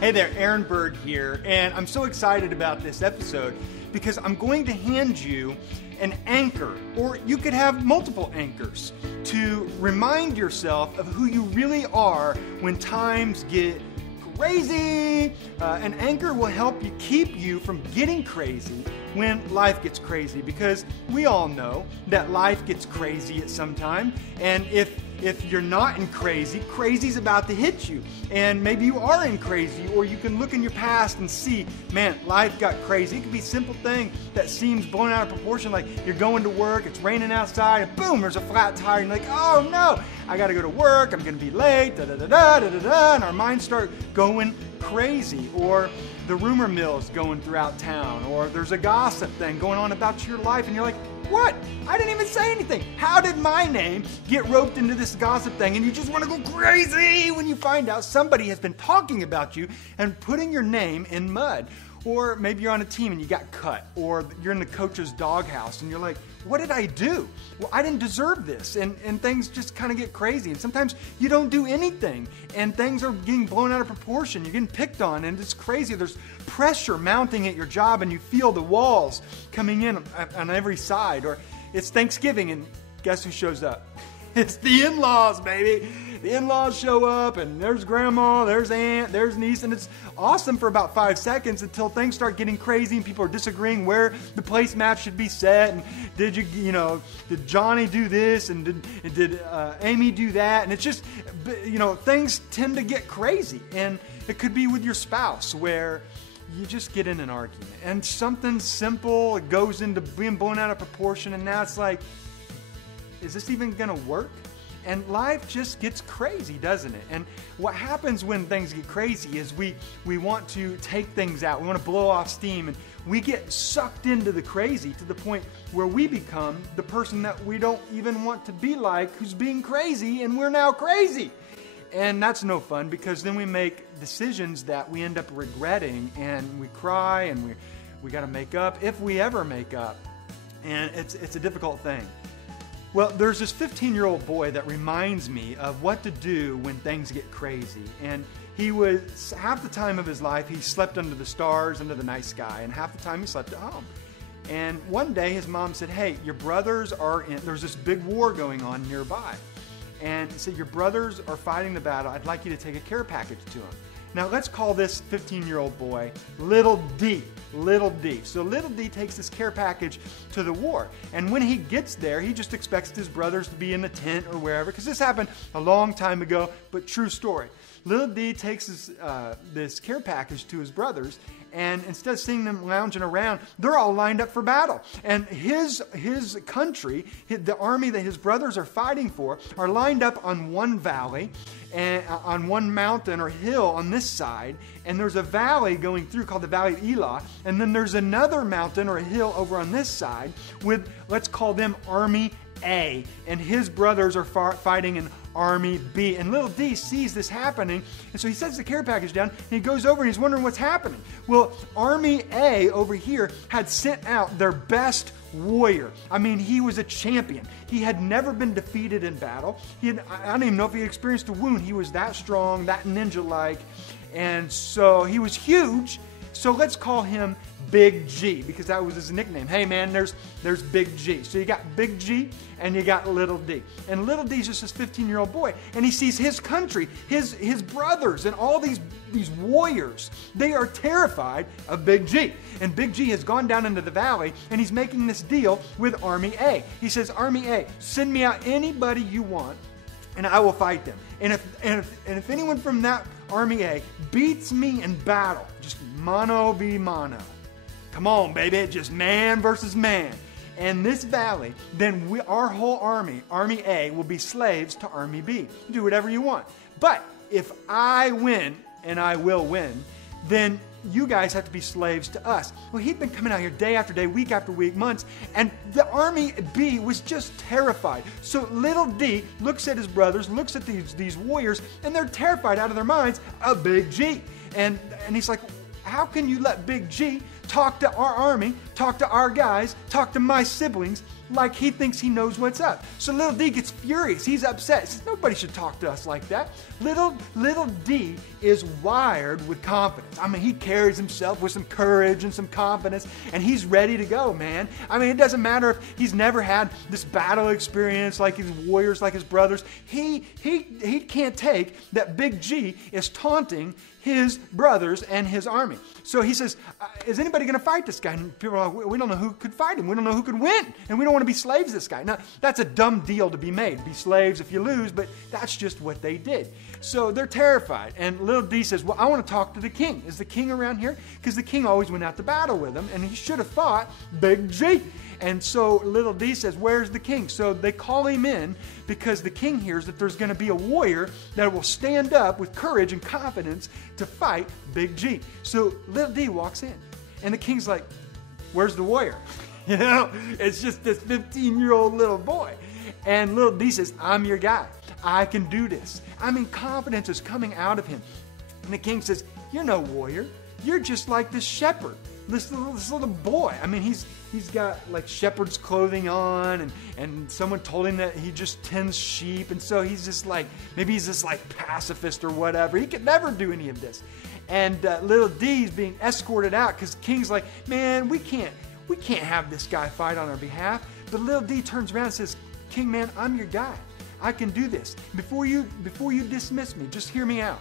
Hey there, Aaron Berg here, and I'm so excited about this episode because I'm going to hand you an anchor, or you could have multiple anchors, to remind yourself of who you really are when times get crazy. An anchor will help you keep you from getting crazy when life gets crazy, because we all know that life gets crazy at some time, and if you're not in crazy, crazy's about to hit you. And maybe you are in crazy, or you can look in your past and see, man, life got crazy. It could be a simple thing that seems blown out of proportion, like you're going to work, it's raining outside, and boom, there's a flat tire, and you're like, oh no, I gotta go to work, I'm gonna be late, da-da-da-da, and our minds start going crazy. Or the rumor mill's going throughout town, or there's a gossip thing going on about your life, and you're like, what? I didn't even say anything. How did my name get roped into this gossip thing? And you just want to go crazy when you find out somebody has been talking about you and putting your name in mud. Or maybe you're on a team and you got cut, or you're in the coach's doghouse and you're like, what did I do? Well, I didn't deserve this. And things just kind of get crazy. And sometimes you don't do anything and things are getting blown out of proportion. You're getting picked on and it's crazy. There's pressure mounting at your job and you feel the walls coming in on every side. Or it's Thanksgiving and guess who shows up? It's the in-laws, baby. The in-laws show up and there's grandma, there's aunt, there's niece, and it's awesome for about 5 seconds until things start getting crazy and people are disagreeing where the placemat should be set, and did Johnny do this, and did Amy do that, and it's just, things tend to get crazy. And it could be with your spouse where you just get in an argument and something simple goes into being blown out of proportion, and now it's like, is this even gonna work? And life just gets crazy, doesn't it? And what happens when things get crazy is we want to take things out. We want to blow off steam, and we get sucked into the crazy to the point where we become the person that we don't even want to be like, who's being crazy, and we're now crazy. And that's no fun, because then we make decisions that we end up regretting, and we cry, and we got to make up, if we ever make up. And it's a difficult thing. Well, there's this 15-year-old boy that reminds me of what to do when things get crazy. And he was, half the time of his life, he slept under the stars, under the night sky, and half the time he slept at home. And one day his mom said, hey, your brothers are there's this big war going on nearby. And said, your brothers are fighting the battle. I'd like you to take a care package to them. Now let's call this 15-year-old boy Little D. Little D. So Little D takes this care package to the war. And when he gets there, he just expects his brothers to be in the tent or wherever, because this happened a long time ago, but true story. Little D takes this care package to his brothers, and instead of seeing them lounging around, they're all lined up for battle. And his country, the army that his brothers are fighting for, are lined up on one valley, and on one mountain or hill on this side, and there's a valley going through called the Valley of Elah, and then there's another mountain or a hill over on this side with, let's call them Army A, and his brothers are fighting in Army B. And Little D sees this happening, and so he sets the care package down, and he goes over and he's wondering what's happening. Well, Army A over here had sent out their best warrior. I mean, he was a champion. He had never been defeated in battle. I don't even know if he had experienced a wound. He was that strong, that ninja-like, and so he was huge. So let's call him Big G, because that was his nickname. Hey man, there's Big G. So you got Big G and you got Little D. And Little D's just this 15-year-old boy, and he sees his country, his brothers, and all these warriors. They are terrified of Big G. And Big G has gone down into the valley, and he's making this deal with Army A. He says, Army A, send me out anybody you want, and I will fight them. And if anyone from that Army A beats me in battle, just mano v mano. Come on, baby, just man versus man. And this valley, then our whole army, Army A, will be slaves to Army B. Do whatever you want. But if I win, and I will win, then you guys have to be slaves to us. Well, he'd been coming out here day after day, week after week, months, and the Army B was just terrified. So Little D looks at his brothers, looks at these warriors, and they're terrified out of their minds of Big G. And he's like, how can you let Big G talk to our army, talk to our guys, talk to my siblings like he thinks he knows what's up. So little D gets furious. He's upset. He says, nobody should talk to us like that. Little D is wired with confidence. I mean, he carries himself with some courage and some confidence, and he's ready to go, man. I mean, it doesn't matter if he's never had this battle experience like his warriors, like his brothers. He can't take that Big G is taunting his brothers and his army. So he says, is anybody going to fight this guy? And people are like, we don't know who could fight him. We don't know who could win. And we don't want to be slaves to this guy. Now, that's a dumb deal to be made. Be slaves if you lose, but that's just what they did. So they're terrified. And little D says, well, I want to talk to the king. Is the king around here? Because the king always went out to battle with him, and he should have fought Big G. And so little D says, where's the king? So they call him in because the king hears that there's going to be a warrior that will stand up with courage and confidence to fight Big G. So little D walks in, and the king's like, where's the warrior? You know, it's just this 15-year-old little boy. And little D says, I'm your guy. I can do this. I mean, confidence is coming out of him. And the king says, you're no warrior. You're just like this shepherd. This little boy. I mean, he's got like shepherd's clothing on, and someone told him that he just tends sheep, and so he's just like, maybe he's just like pacifist or whatever. He could never do any of this. And little D's being escorted out because the king's like, man, we can't have this guy fight on our behalf. But little D turns around and says, King, man, I'm your guy. I can do this. Before you dismiss me, just hear me out.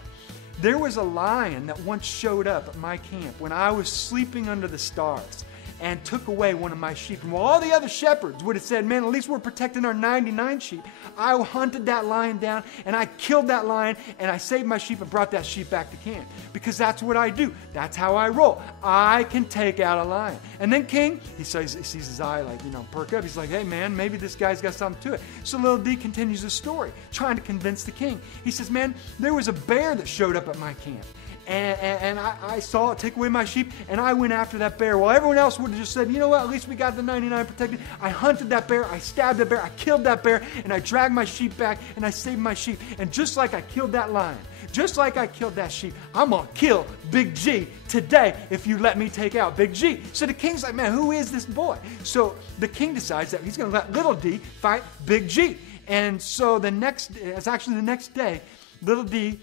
There was a lion that once showed up at my camp when I was sleeping under the stars and took away one of my sheep. And while all the other shepherds would have said, man, at least we're protecting our 99 sheep, I hunted that lion down, and I killed that lion, and I saved my sheep and brought that sheep back to camp. Because that's what I do. That's how I roll. I can take out a lion. And then King, he sees his eye like, perk up. He's like, hey, man, maybe this guy's got something to it. So little D continues the story, trying to convince the king. He says, man, there was a bear that showed up at my camp. And I saw it take away my sheep, and I went after that bear. While everyone else would have just said, you know what, at least we got the 99 protected. I hunted that bear, I stabbed that bear, I killed that bear, and I dragged my sheep back, and I saved my sheep. And just like I killed that lion, just like I killed that sheep, I'm going to kill Big G today if you let me take out Big G. So the king's like, man, who is this boy? So the king decides that he's going to let little D fight Big G. And so it's actually the next day, little D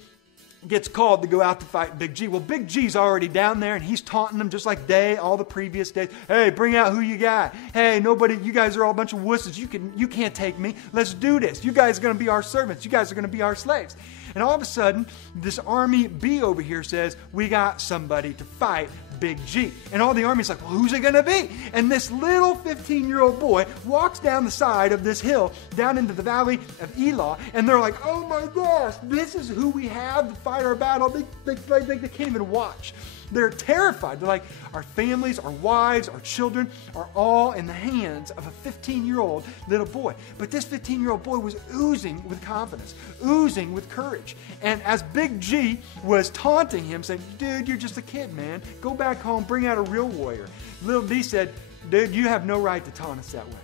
gets called to go out to fight Big G. Well, Big G's already down there, and he's taunting them just like all the previous days. Hey, bring out who you got. Hey, you guys are all a bunch of wusses. You can't take me. Let's do this. You guys are going to be our servants. You guys are going to be our slaves. And all of a sudden, this army B over here says, we got somebody to fight Big G. And all the army's like, well, who's it going to be? And this little 15-year-old boy walks down the side of this hill down into the valley of Elah, and they're like, oh my gosh, this is who we have to fight our battle. They can't even watch. They're terrified. They're like, our families, our wives, our children are all in the hands of a 15-year-old little boy. But this 15-year-old boy was oozing with confidence, oozing with courage. And as Big G was taunting him, saying, dude, you're just a kid, man. Go back home, bring out a real warrior. Little D said, dude, you have no right to taunt us that way.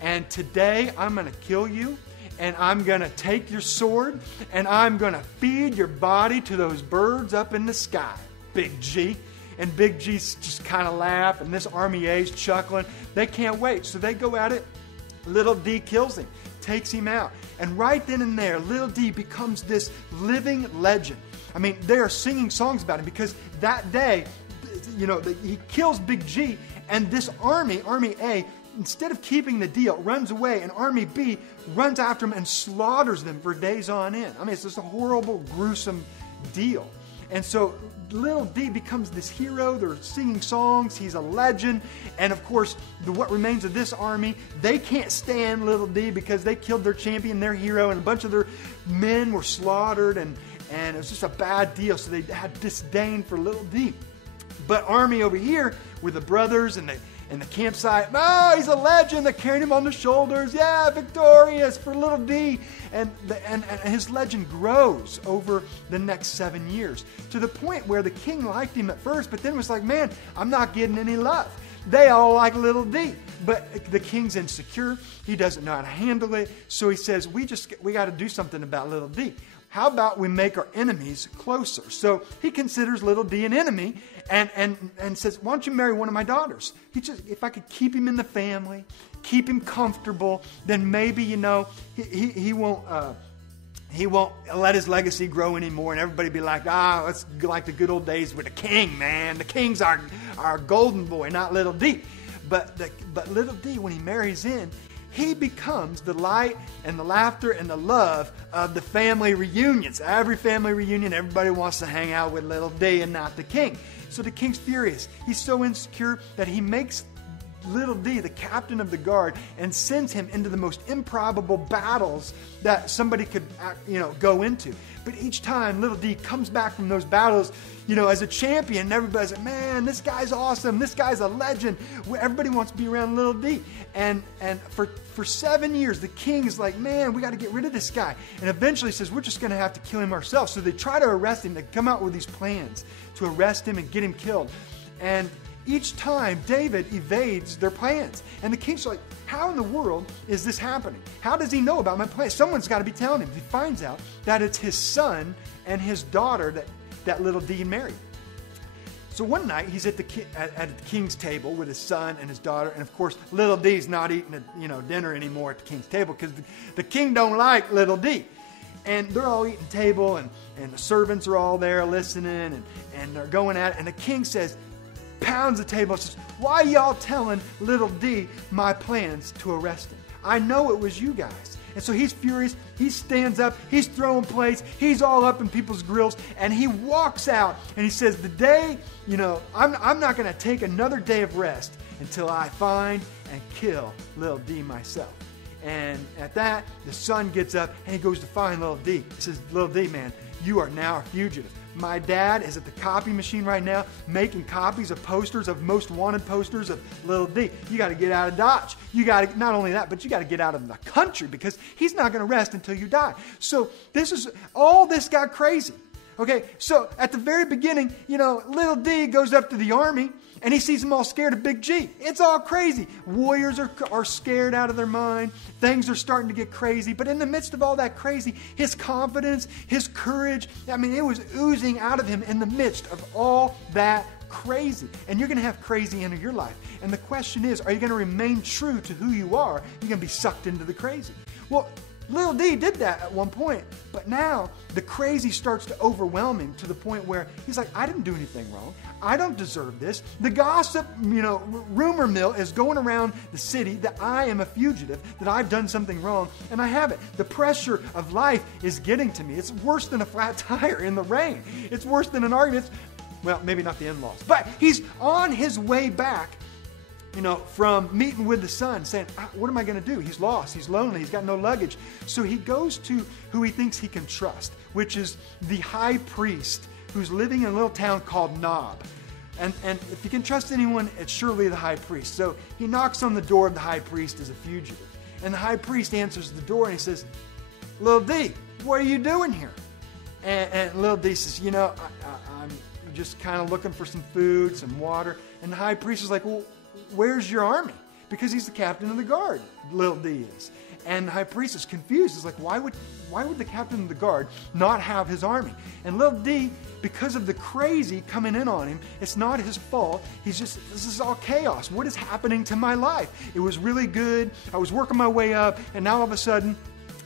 And today I'm going to kill you, and I'm going to take your sword, and I'm going to feed your body to those birds up in the sky, Big G. And Big G just kind of laugh, and this Army A's chuckling. They can't wait, so they go at it. Little D kills him, takes him out. And right then and there, Little D becomes this living legend. I mean, they are singing songs about him because that day, he kills Big G, and this Army A, instead of keeping the deal, runs away, and Army B runs after him and slaughters them for days on end. I mean, it's just a horrible, gruesome deal. And so Little D becomes this hero. They're singing songs. He's a legend. And of course, what remains of this army, they can't stand Little D because they killed their champion, their hero, and a bunch of their men were slaughtered, and it was just a bad deal. So they had disdain for Little D. But Army over here with the brothers and the campsite, oh, he's a legend. They're carrying him on the shoulders. Yeah, victorious for Little D. And his legend grows over the next 7 years to the point where the king liked him at first, but then was like, man, I'm not getting any love. They all like Little D. But the king's insecure. He doesn't know how to handle it. So he says, we got to do something about Little D. how about we make our enemies closer? So he considers little D an enemy and says, why don't you marry one of my daughters? If I could keep him in the family, keep him comfortable, then maybe, he won't let his legacy grow anymore, and everybody be like, let's go like the good old days with the king, man. The king's our golden boy, not little D. But little D, when he marries in, he becomes the light and the laughter and the love of the family reunions. Every family reunion, everybody wants to hang out with little D and not the king. So the king's furious. He's so insecure that he makes little D the captain of the guard and sends him into the most improbable battles that somebody could go into. But each time little D comes back from those battles, as a champion, and everybody's like, man, this guy's awesome, this guy's a legend. Everybody wants to be around little D. And for 7 years, the king is like, man, we got to get rid of this guy. And eventually says, we're just going to have to kill him ourselves. So they try to arrest him. They come out with these plans to arrest him and get him killed. And each time, David evades their plans. And the king's like, how in the world is this happening? How does he know about my plans? Someone's got to be telling him. He finds out that it's his son and his daughter that little D married. So one night, he's at the king's table with his son and his daughter. And of course, little D's not eating dinner anymore at the king's table because the king don't like little D. And they're all eating table, and the servants are all there listening, and they're going at it. And the king says, pounds the table, and says, why are y'all telling little D my plans to arrest him? I know it was you guys. And so he's furious. He stands up. He's throwing plates. He's all up in people's grills. And he walks out and he says, the day, I'm not going to take another day of rest until I find and kill little D myself. And at that, the son gets up and he goes to find little D. He says, little D, man, you are now a fugitive. My dad is at the copy machine right now making copies of posters, of most wanted posters of little D. You got to get out of Dodge. You got to, not only that, but you got to get out of the country because he's not going to rest until you die. So all this got crazy. Okay, so at the very beginning, little D goes up to the army and he sees them all scared of Big G. It's all crazy. Warriors are scared out of their mind. Things are starting to get crazy. But in the midst of all that crazy, his confidence, his courage, it was oozing out of him in the midst of all that crazy. And you're going to have crazy enter your life. And the question is, are you going to remain true to who you are? You're going to be sucked into the crazy. Well, little D did that at one point, but now the crazy starts to overwhelm him to the point where he's like, I didn't do anything wrong. I don't deserve this. The gossip, rumor mill is going around the city that I am a fugitive, that I've done something wrong, and I haven't. The pressure of life is getting to me. It's worse than a flat tire in the rain. It's worse than an argument. Well, maybe not the in-laws, but he's on his way back from meeting with the son, saying, what am I going to do? He's lost. He's lonely. He's got no luggage. So he goes to who he thinks he can trust, which is the high priest who's living in a little town called Nob. And if you can trust anyone, it's surely the high priest. So he knocks on the door of the high priest as a fugitive. And the high priest answers the door and he says, little D, what are you doing here? And little D says, I'm just kind of looking for some food, some water. And the high priest is like, well, where's your army? Because he's the captain of the guard, little D is. And the high priest is confused. He's like, why would the captain of the guard not have his army? And little D, because of the crazy coming in on him, it's not his fault. This is all chaos. What is happening to my life? It was really good. I was working my way up, and now all of a sudden,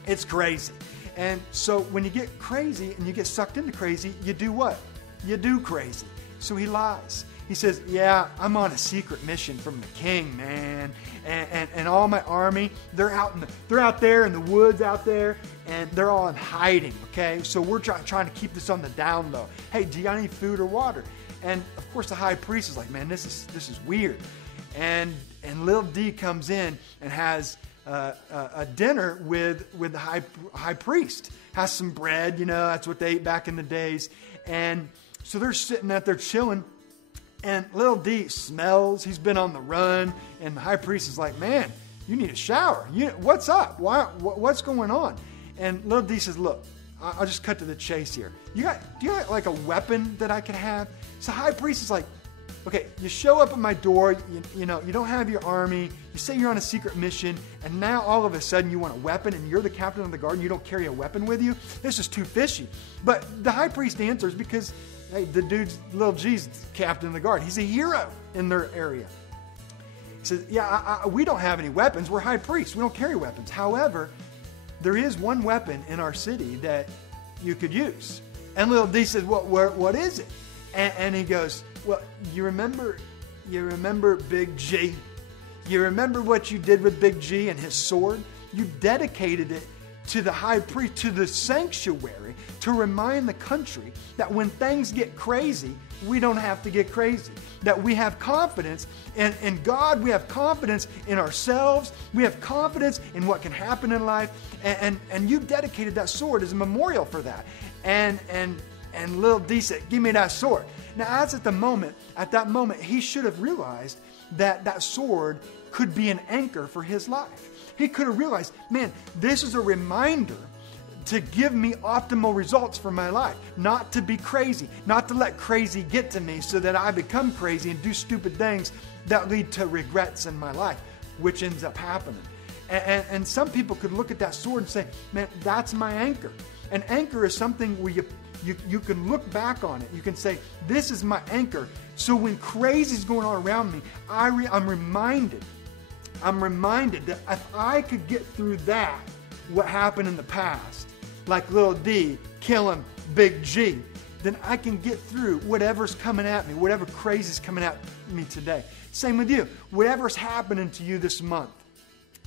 it's crazy. And so when you get crazy and you get sucked into crazy, you do what? You do crazy. So he lies. He says, yeah, I'm on a secret mission from the king, man. And all my army, they're out there in the woods out there, and they're all in hiding, okay? So we're trying to keep this on the down low. Hey, do you got any food or water? And of course the high priest is like, man, this is weird. And little D comes in and has a dinner with the high priest. Has some bread, that's what they ate back in the days. And so they're sitting out there chilling. And little D smells. He's been on the run. And the high priest is like, man, you need a shower. What's up? What's going on? And little D says, look, I'll just cut to the chase here. Do you got like a weapon that I could have? So the high priest is like, okay, you show up at my door, you don't have your army, you say you're on a secret mission, and now all of a sudden you want a weapon and you're the captain of the guard and you don't carry a weapon with you? This is too fishy. But the high priest answers because, hey, the dude's little G's captain of the guard. He's a hero in their area. He says, yeah, we don't have any weapons. We're high priests. We don't carry weapons. However, there is one weapon in our city that you could use. And little D says, what is it? And he goes, well, you remember Big G? You remember what you did with Big G and his sword? You dedicated it to the high priest, to the sanctuary, to remind the country that when things get crazy, we don't have to get crazy. That we have confidence in God, we have confidence in ourselves, we have confidence in what can happen in life, and you dedicated that sword as a memorial for that. And little D said, give me that sword. Now, at that moment, he should have realized that sword could be an anchor for his life. He could have realized, man, this is a reminder to give me optimal results for my life, not to be crazy, not to let crazy get to me so that I become crazy and do stupid things that lead to regrets in my life, which ends up happening. And some people could look at that sword and say, man, that's my anchor. An anchor is something where you can look back on it. You can say, this is my anchor. So when crazy is going on around me, I'm reminded that if I could get through that, what happened in the past, like little D killing Big G, then I can get through whatever's coming at me, whatever crazy is coming at me today. Same with you. Whatever's happening to you this month,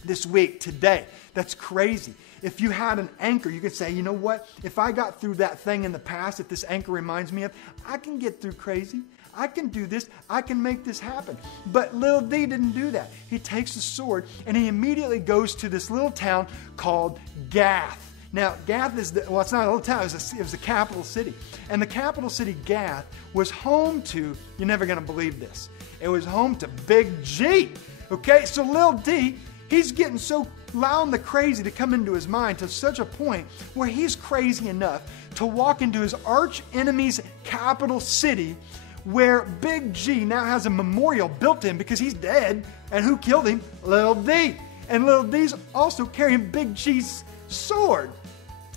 this week, today, that's crazy. If you had an anchor, you could say, you know what? If I got through that thing in the past that this anchor reminds me of, I can get through crazy. I can do this. I can make this happen. But little D didn't do that. He takes the sword and he immediately goes to this little town called Gath. Now, Gath is it's not a little town. It was the capital city. And the capital city, Gath, was home to, you're never going to believe this, it was home to Big G. Okay, so little D, he's getting so allowing the crazy to come into his mind to such a point where he's crazy enough to walk into his arch enemy's capital city where Big G now has a memorial built to him because he's dead. And who killed him? Little D. And Little D's also carrying Big G's sword.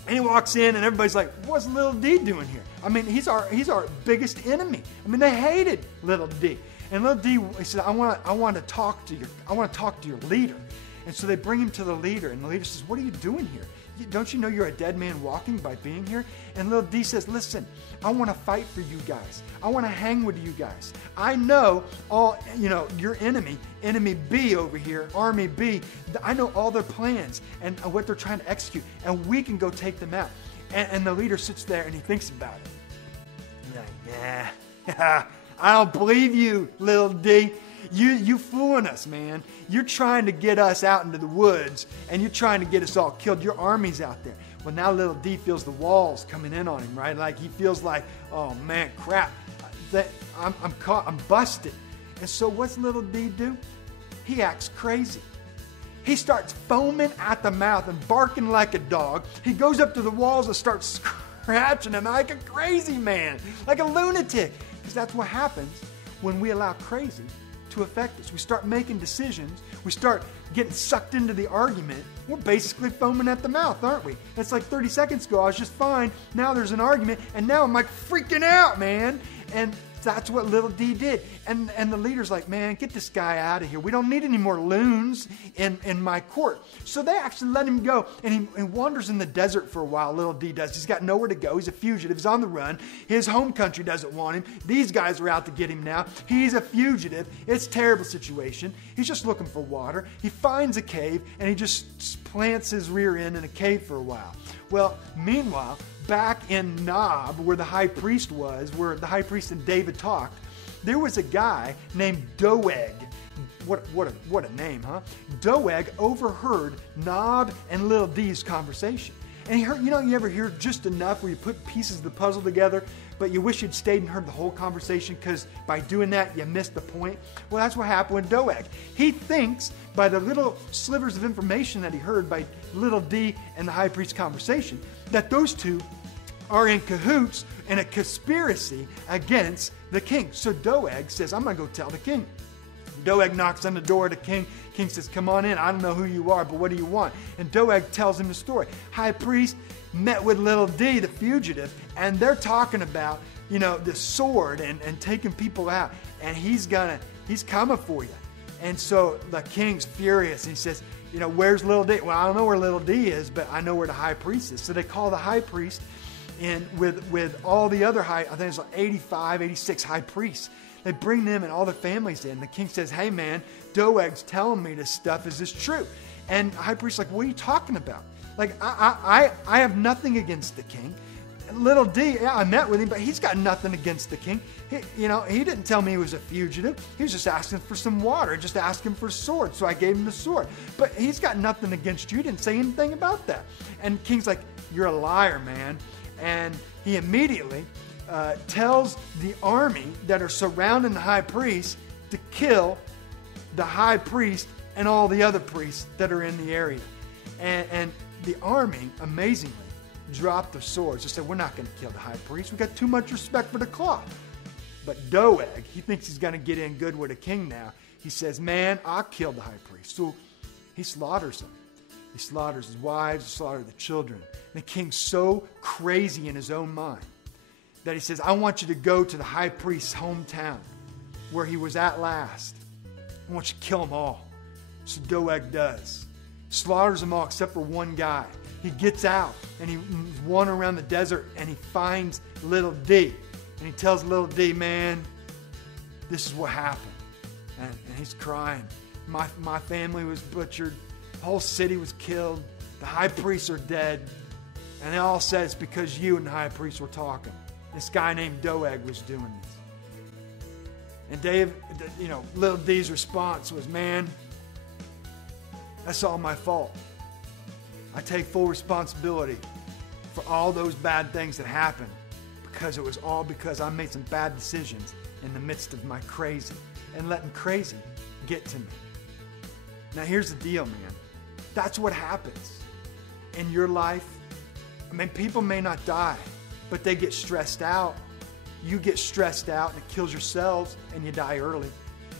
And he walks in and everybody's like, what's Little D doing here? I mean, he's our biggest enemy. I mean, they hated Little D. And Little D, he said, I want to talk to your leader. And so they bring him to the leader, and the leader says, what are you doing here? Don't you know you're a dead man walking by being here? And Little D says, listen, I want to fight for you guys. I want to hang with you guys. I know your enemy B over here, Army B, I know all their plans and what they're trying to execute, and we can go take them out. And the leader sits there and he thinks about it. He's like, nah, I don't believe you, Little D. You fooling us, man. You're trying to get us out into the woods, and you're trying to get us all killed. Your army's out there. Well, now Little D feels the walls coming in on him, right? Like he feels like, oh man, crap. I'm caught. I'm busted. And so what's Little D do? He acts crazy. He starts foaming at the mouth and barking like a dog. He goes up to the walls and starts scratching them like a crazy man, like a lunatic. Because that's what happens when we allow crazy to affect us. We start making decisions. We start getting sucked into the argument. We're basically foaming at the mouth, aren't we? It's like 30 seconds ago, I was just fine. Now there's an argument, and now I'm like freaking out, man. And that's what Little D did. And the leader's like, man, get this guy out of here. We don't need any more loons in my court. So they actually let him go. And he wanders in the desert for a while, Little D does. He's got nowhere to go. He's a fugitive. He's on the run. His home country doesn't want him. These guys are out to get him now. He's a fugitive. It's a terrible situation. He's just looking for water. He finds a cave, and he just plants his rear end in a cave for a while. Well, meanwhile, back in Nob, where the high priest was, where the high priest and David talked, there was a guy named Doeg. What a name, huh? Doeg overheard Nob and Little D's conversation. And he heard, you ever hear just enough where you put pieces of the puzzle together, but you wish you'd stayed and heard the whole conversation because by doing that, you missed the point? Well, that's what happened with Doeg. He thinks by the little slivers of information that he heard by Little D and the high priest's conversation, that those two are in cahoots in a conspiracy against the king. So Doeg says, I'm going to go tell the king. Doeg knocks on the door of the king. King says, come on in. I don't know who you are, but what do you want? And Doeg tells him the story. High priest met with little D, the fugitive, and they're talking about, the sword and taking people out. And he's coming for you. And so the king's furious. And he says, where's little D? Well, I don't know where little D is, but I know where the high priest is. So they call the high priest in with all the other I think it's like 85, 86 high priests. They bring them and all their families in. The king says, hey man, Doeg's telling me this stuff. Is this true? And the high priest's like, what are you talking about? Like, I have nothing against the king. Little D, yeah, I met with him, but he's got nothing against the king. He didn't tell me he was a fugitive. He was just asking for some water, just asking for a sword. So I gave him the sword. But he's got nothing against you. He didn't say anything about that. And the king's like, you're a liar, man. And he immediately tells the army that are surrounding the high priest to kill the high priest and all the other priests that are in the area. And the army, amazingly, dropped their swords. They said, we're not going to kill the high priest. We got too much respect for the cloth. But Doeg, he thinks he's going to get in good with the king now. He says, man, I'll kill the high priest. So he slaughters him. He slaughters his wives, he slaughters the children. And the king's so crazy in his own mind that he says, I want you to go to the high priest's hometown where he was at last. I want you to kill them all. So Doeg does. Slaughters them all except for one guy. He gets out and he's wandering around the desert and he finds little D. And he tells little D, man, this is what happened. And he's crying. My family was butchered. The whole city was killed. The high priests are dead. And they all said it's because you and the high priest were talking. This guy named Doeg was doing this. And little D's response was, man, that's all my fault. I take full responsibility for all those bad things that happened because it was all because I made some bad decisions in the midst of my crazy and letting crazy get to me. Now here's the deal, man. That's what happens in your life. I mean, people may not die, but they get stressed out. You get stressed out and it kills your cells and you die early.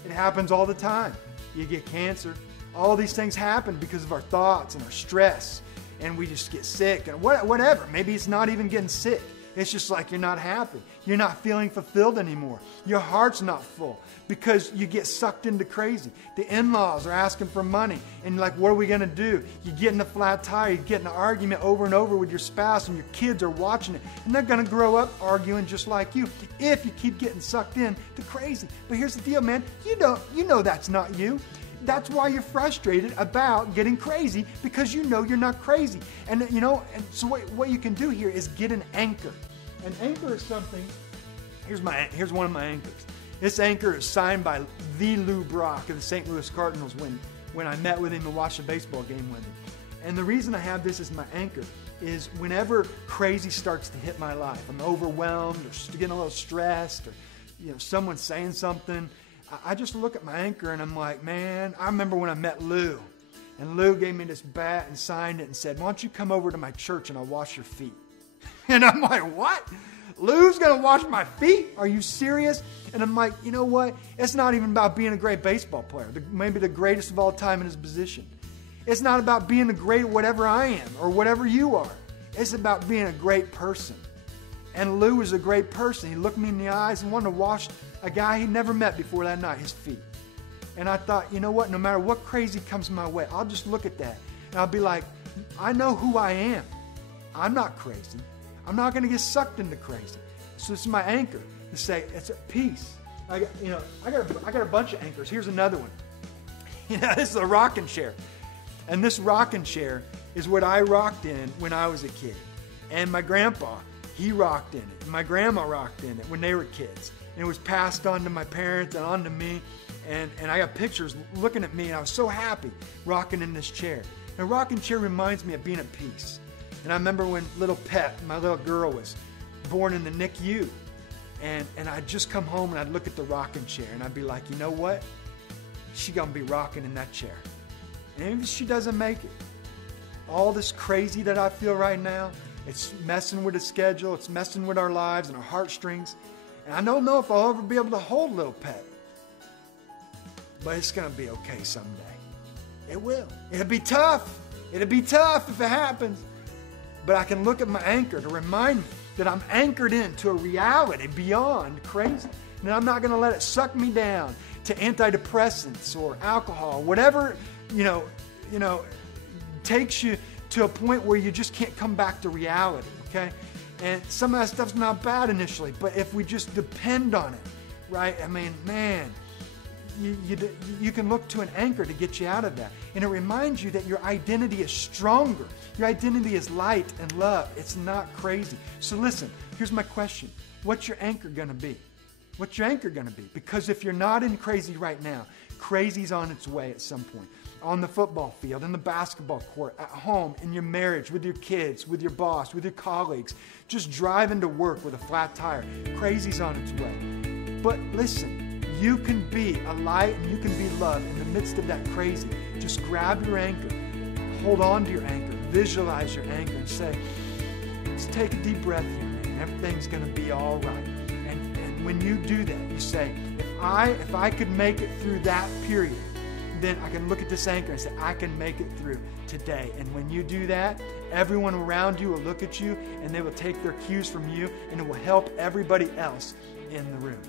It happens all the time. You get cancer. All these things happen because of our thoughts and our stress. And we just get sick and whatever. Maybe it's not even getting sick. It's just like you're not happy. You're not feeling fulfilled anymore. Your heart's not full because you get sucked into crazy. The in-laws are asking for money. And like, what are we going to do? You get in a flat tire. You get in an argument over and over with your spouse and your kids are watching it. And they're going to grow up arguing just like you if you keep getting sucked in to crazy. But here's the deal, man. You know that's not you. That's why you're frustrated about getting crazy because you know you're not crazy. And so what you can do here is get an anchor. An anchor is something. Here's one of my anchors. This anchor is signed by the Lou Brock of the St. Louis Cardinals when I met with him and watched a baseball game with him. And the reason I have this as my anchor is whenever crazy starts to hit my life, I'm overwhelmed or getting a little stressed or someone's saying something, I just look at my anchor and I'm like, man, I remember when I met Lou. And Lou gave me this bat and signed it and said, why don't you come over to my church and I'll wash your feet? And I'm like, what? Lou's going to wash my feet? Are you serious? And I'm like, you know what? It's not even about being a great baseball player, maybe the greatest of all time in his position. It's not about being a great whatever I am or whatever you are. It's about being a great person. And Lou is a great person. He looked me in the eyes and wanted to wash a guy he'd never met before that night, his feet. And I thought, you know what? No matter what crazy comes my way, I'll just look at that. And I'll be like, I know who I am. I'm not crazy. I'm not going to get sucked into crazy. So this is my anchor to say it's a peace. I got a bunch of anchors. Here's another one. This is a rocking chair. And this rocking chair is what I rocked in when I was a kid. And my grandpa, he rocked in it. And my grandma rocked in it when they were kids. And it was passed on to my parents and on to me. And I got pictures looking at me, and I was so happy rocking in this chair. And a rocking chair reminds me of being at peace. And I remember when little Pet, my little girl, was born in the NICU. And I'd just come home and I'd look at the rocking chair and I'd be like, you know what? She's going to be rocking in that chair. And even if she doesn't make it, all this crazy that I feel right now, it's messing with the schedule, it's messing with our lives and our heartstrings. And I don't know if I'll ever be able to hold little Pet. But it's going to be okay someday. It will. It'll be tough. It'll be tough if it happens. But I can look at my anchor to remind me that I'm anchored into a reality beyond crazy. And I'm not going to let it suck me down to antidepressants or alcohol, whatever, takes you to a point where you just can't come back to reality, okay? And some of that stuff's not bad initially, but if we just depend on it, right? I mean, man, you can look to an anchor to get you out of that. And it reminds you that your identity is stronger. Your identity is light and love. It's not crazy. So listen, here's my question. What's your anchor going to be? What's your anchor going to be? Because if you're not in crazy right now, crazy's on its way at some point. On the football field, in the basketball court, at home, in your marriage, with your kids, with your boss, with your colleagues, just driving to work with a flat tire. Crazy's on its way. But listen, you can be a light and you can be love in the midst of that crazy. Just grab your anchor, hold on to your anchor, visualize your anchor and say, let's take a deep breath here, man. Everything's going to be all right. And when you do that, you say, if I could make it through that period, then I can look at this anchor and say, I can make it through today. And when you do that, everyone around you will look at you and they will take their cues from you, and it will help everybody else in the room.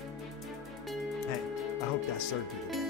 Hey, I hope that served you today.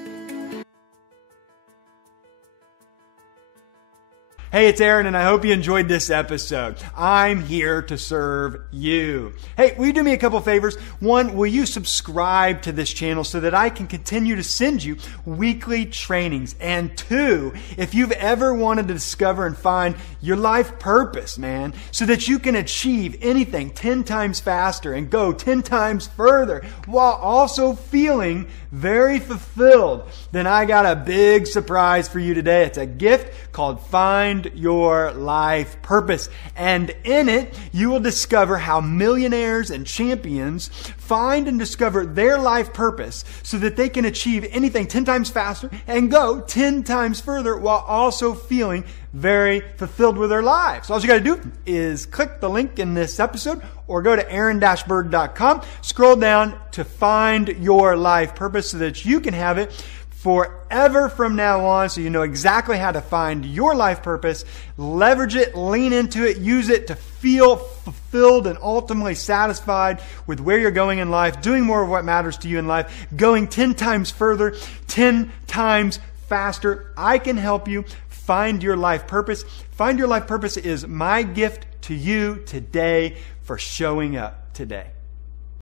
Hey, it's Aaron, and I hope you enjoyed this episode. I'm here to serve you. Hey, will you do me a couple favors? One, will you subscribe to this channel so that I can continue to send you weekly trainings? And two, if you've ever wanted to discover and find your life purpose, man, so that you can achieve anything 10 times faster and go 10 times further while also feeling very fulfilled, then I got a big surprise for you today. It's a gift called Find Your Life Purpose. And in it, you will discover how millionaires and champions find and discover their life purpose so that they can achieve anything 10 times faster and go 10 times further while also feeling very fulfilled with their lives. So all you got to do is click the link in this episode or go to aaron-bird.com, scroll down to Find Your Life Purpose so that you can have it forever from now on, so you know exactly how to find your life purpose, leverage it, lean into it, use it to feel fulfilled and ultimately satisfied with where you're going in life, doing more of what matters to you in life, going 10 times further, 10 times faster. I can help you find your life purpose. Find Your Life Purpose is my gift to you today for showing up today.